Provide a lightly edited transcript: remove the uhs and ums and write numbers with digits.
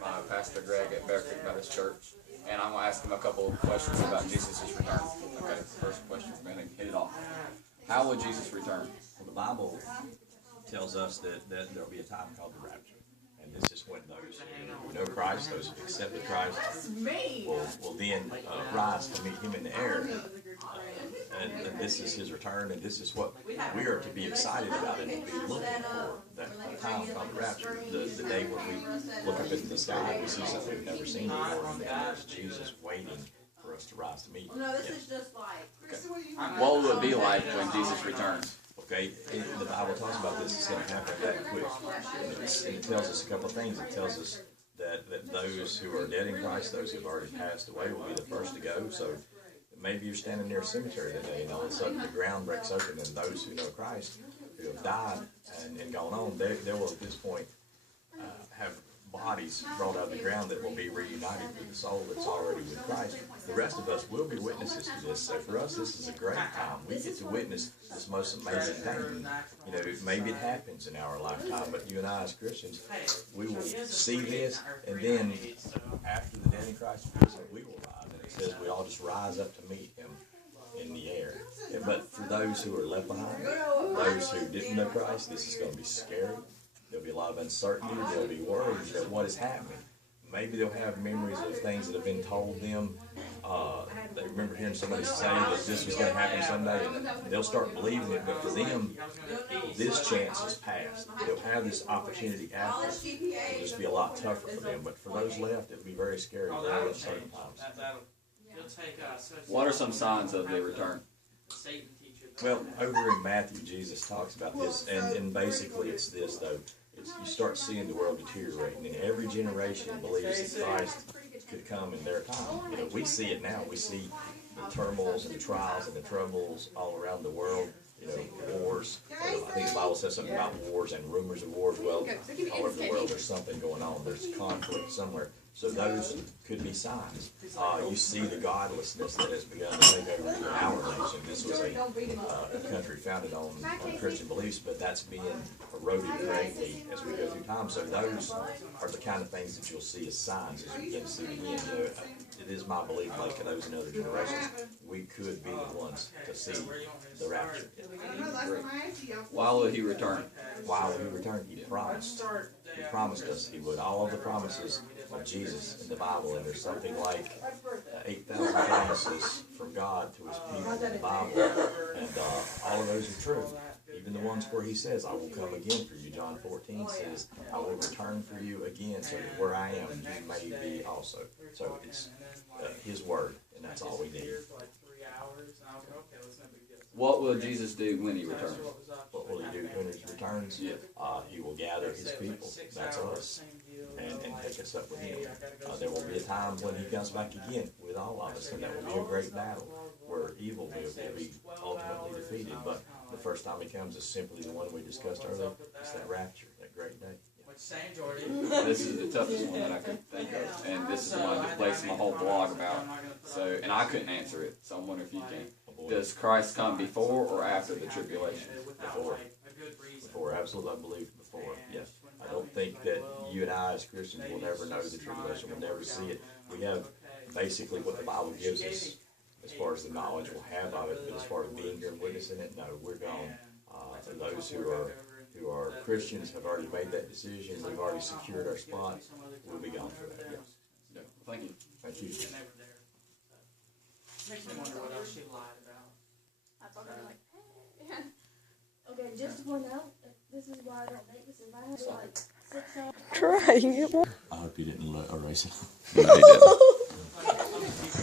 my pastor Greg at Bear Creek Baptist Church, and I'm going to ask him a couple of questions about Jesus' return. Okay, first question, we're going to hit it off. How will Jesus return? Well, the Bible tells us that there'll be a time called the rapture. And this is when those who know Christ, those who accepted Christ, will then rise to meet him in the air. And this is his return, and this is what we are to be excited about and to be looking for, that time called the rapture, the day when we look up into the sky and we see something we've never seen before, and there's Jesus waiting for us to rise to meet him. Okay. What will it be like when Jesus returns? Okay, the Bible talks about this, it's going to happen that quick. And it tells us a couple of things. It tells us that those who are dead in Christ, those who have already passed away, will be the first to go. So maybe you're standing near a cemetery that day, and all of a sudden the ground breaks open, and those who know Christ, who have died and gone on, they will at this point have bodies brought out of the ground that will be reunited with the soul that's already with Christ. The rest of us will be witnesses to this. So for us, this is a great time. We get to witness this most amazing thing. You know, maybe it happens in our lifetime, but you and I as Christians, we will see this, and then after the dead in Christ, we will rise. And it says we all just rise up to meet him in the air. But for those who are left behind, those who didn't know Christ, this is going to be scary. There'll be a lot of uncertainty. There'll be worries about what is happening. Maybe they'll have memories of things that have been told them. They remember hearing somebody say that this was going to happen someday, and they'll start believing it. But for them, this chance is past. They'll have this opportunity after. It'll just be a lot tougher for them. But for those left, it'll be very scary, very uncertain times. What are some signs of the return? Well, over in Matthew, Jesus talks about this, and basically it's this, though. You start seeing the world deteriorating, and every generation believes that Christ could come in their time. You know, we see it now. We see the turmoils and the trials and the troubles all around the world. You know, wars. I think the Bible says something about wars and rumors of wars. Well, all over the world there's something going on. There's conflict somewhere. So those could be signs. You see the godlessness that has begun to take over our nation. This was a country founded on Christian beliefs, but that's being eroded greatly as we go through time. So those are the kind of things that you'll see as signs as you begin to see again. You know, it is my belief, like those in other generations, we could be the ones to see the rapture. Why will he return? Why will he return? He promised. He promised us he would. All of the promises of Jesus in the Bible, and there's something like 8,000 promises from God to his people in the Bible, and all of those are true. Even the ones where he says, I will come again for you. John 14 says, I will return for you again, so that where I am, you may be also. So it's his word, and that's all we need. What will Jesus do when he returns? What will he do when he returns? He will gather his people, that's us, and take us up with him. There will be a time when he comes back again with all of us, and that will be a great battle where evil will be ultimately defeated. But the first time he comes is simply the one we discussed earlier. It's that rapture, that great day. This is the toughest one that I could think of, and this is the one I placed my whole blog about. So, and I couldn't answer it, so I wonder if you can. Does Christ come before or after the tribulation? Before. Before, absolutely, I believe before. Yes. I don't think that you and I as Christians will never know the tribulation. We'll never see it. We have basically what the Bible gives us as far as the knowledge we'll have of it, but as far as being here and witnessing it, no, we're gone. Those who are Christians have already made that decision. We've already secured our spot. We'll be gone for that. Yes. Yeah. Thank you. Thank you. Makes me wonder what else she lied about. I thought I'd be like, hey. Okay, just to point out, this is why I don't make this. If I had like 6 hours. Crying. I hope you didn't erase it. No, he didn't.